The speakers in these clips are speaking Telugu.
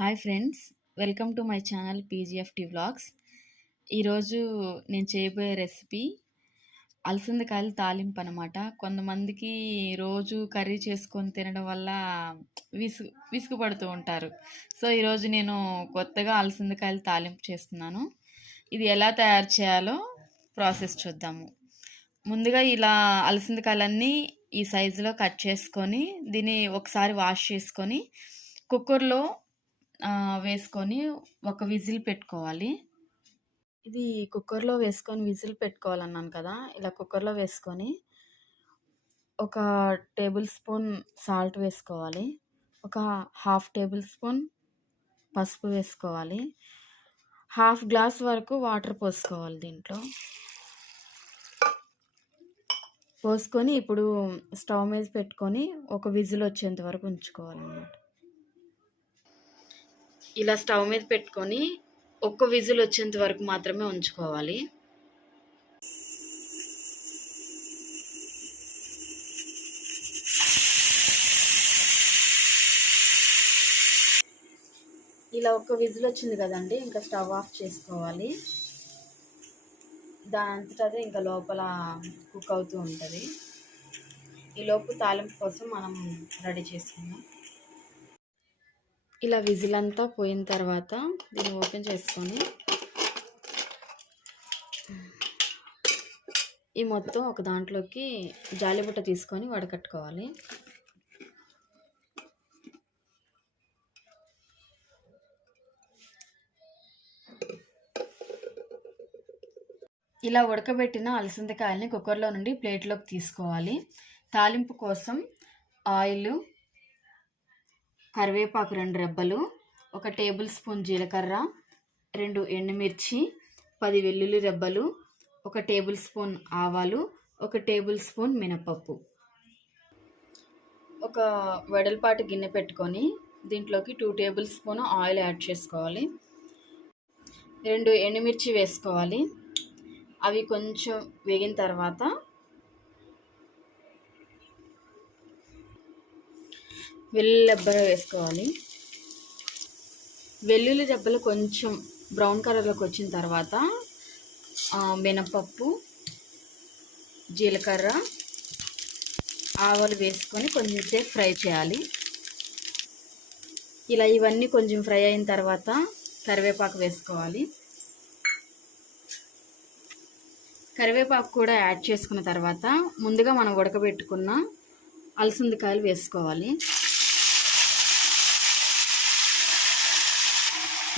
Hi friends, welcome to my channel PGFT vlogs. ఈరోజు నేను చేయబోయే రెసిపీ అలసందకాయలు తాలింపు అనమాట. కొంతమందికి రోజు కర్రీ చేసుకొని తినడం వల్ల విసుగుపడుతూ ఉంటారు. సో ఈరోజు నేను కొత్తగా అలసందకాయలు తాలింపు చేస్తున్నాను. ఇది ఎలా తయారు చేయాలో ప్రాసెస్ చూద్దాము. ముందుగా ఇలా అలసందకాయలన్నీ ఈ సైజులో కట్ చేసుకొని దీన్ని ఒకసారి వాష్ చేసుకొని కుక్కర్లో వేసుకొని ఒక విజిల్ పెట్టుకోవాలి. ఇది కుక్కర్లో వేసుకొని విజిల్ పెట్టుకోవాలన్నాను కదా. ఇలా కుక్కర్లో వేసుకొని ఒక టేబుల్ స్పూన్ సాల్ట్ వేసుకోవాలి, ఒక హాఫ్ టేబుల్ స్పూన్ పసుపు వేసుకోవాలి, హాఫ్ గ్లాస్ వరకు వాటర్ పోసుకోవాలి. దీంట్లో పోసుకొని ఇప్పుడు స్టవ్ మీద పెట్టుకొని ఒక విజిల్ వచ్చేంత వరకు ఉంచుకోవాలన్నమాట. ఇలా స్టవ్ మీద పెట్టుకొని ఒక్క విజిల్ వచ్చేంత వరకు మాత్రమే ఉంచుకోవాలి. ఇలా ఒక్క విజిల్ వచ్చింది కదండి, ఇంకా స్టవ్ ఆఫ్ చేసుకోవాలి. దాని అంతటా ఇంకా లోపల కుక్ అవుతూ ఉంటుంది. ఈలోపు తాలింపు కోసం మనం రెడీ చేసుకుందాం. ఇలా విజిల్ అంతా పోయిన తర్వాత దీన్ని ఓపెన్ చేసుకొని ఈ మొత్తం ఒక దాంట్లోకి జాలిబుట్ట తీసుకొని వడకట్టుకోవాలి. ఇలా ఉడకబెట్టిన అలసందకాయల్ని కుక్కర్లో నుండి ప్లేట్లోకి తీసుకోవాలి. తాలింపు కోసం ఆయిల్, కరివేపాకు 2 రెబ్బలు, ఒక టేబుల్ స్పూన్ జీలకర్ర, 2 ఎండుమిర్చి, 10 వెల్లుల్లి రెబ్బలు, ఒక టేబుల్ స్పూన్ ఆవాలు, ఒక టేబుల్ స్పూన్ మినపప్పు. ఒక వెడల్పాటి గిన్నె పెట్టుకొని దీంట్లోకి 2 టేబుల్ స్పూన్ ఆయిల్ యాడ్ చేసుకోవాలి. 2 ఎండుమిర్చి వేసుకోవాలి. అవి కొంచెం వేగిన తర్వాత వెల్లుల్లి రెబ్బలు వేసుకోవాలి. వెల్లుల్లి రెబ్బలు కొంచెం బ్రౌన్ కలర్లోకి వచ్చిన తర్వాత మినపప్పు, జీలకర్ర, ఆవాలు వేసుకొని కొంచెం సేపు ఫ్రై చేయాలి. ఇలా ఇవన్నీ కొంచెం ఫ్రై అయిన తర్వాత కరివేపాకు వేసుకోవాలి. కరివేపాకు కూడా యాడ్ చేసుకున్న తర్వాత ముందుగా మనం ఉడకబెట్టుకున్న అలసందకాయలు వేసుకోవాలి.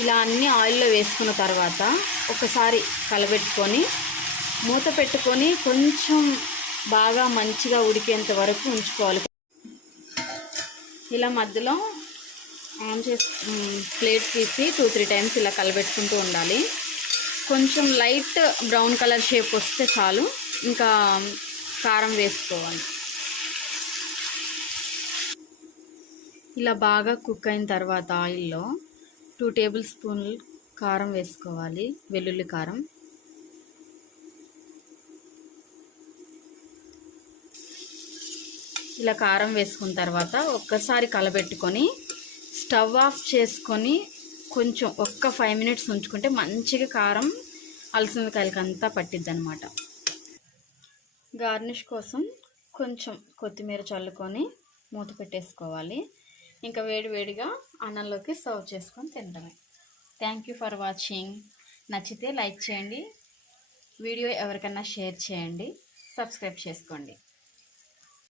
ఇలా అన్ని ఆయిల్లో వేసుకున్న తర్వాత ఒకసారి కలబెట్టుకొని మూత పెట్టుకొని కొంచెం బాగా మంచిగా ఉడికేంత వరకు ఉంచుకోవాలి. ఇలా మధ్యలో ఆన్ చేసి ప్లేట్ తీసి 2-3 టైమ్స్ ఇలా కలబెట్టుకుంటూ ఉండాలి. కొంచెం లైట్ బ్రౌన్ కలర్ షేప్ వస్తే చాలు, ఇంకా కారం వేసుకోవాలి. ఇలా బాగా కుక్ అయిన తర్వాత ఆయిల్లో 2 టేబుల్ స్పూన్లు కారం వేసుకోవాలి, వెల్లుల్లి కారం. ఇలా కారం వేసుకున్న తర్వాత ఒక్కసారి కలబెట్టుకొని స్టవ్ ఆఫ్ చేసుకొని కొంచెం ఒక్క 5 మినిట్స్ ఉంచుకుంటే మంచిగా కారం అలసందకాయలకి అంతా పట్టిద్ది అనమాట. గార్నిష్ కోసం కొంచెం కొత్తిమీర చల్లుకొని మూత పెట్టేసుకోవాలి. ఇంకా వేడివేడిగా అన్నంలోకి సర్వ్ చేసుకొని తినడమే. Thank you for watching. నచ్చితే లైక్ చేయండి, వీడియో ఎవరికన్నా షేర్ చేయండి, సబ్స్క్రైబ్ చేసుకోండి.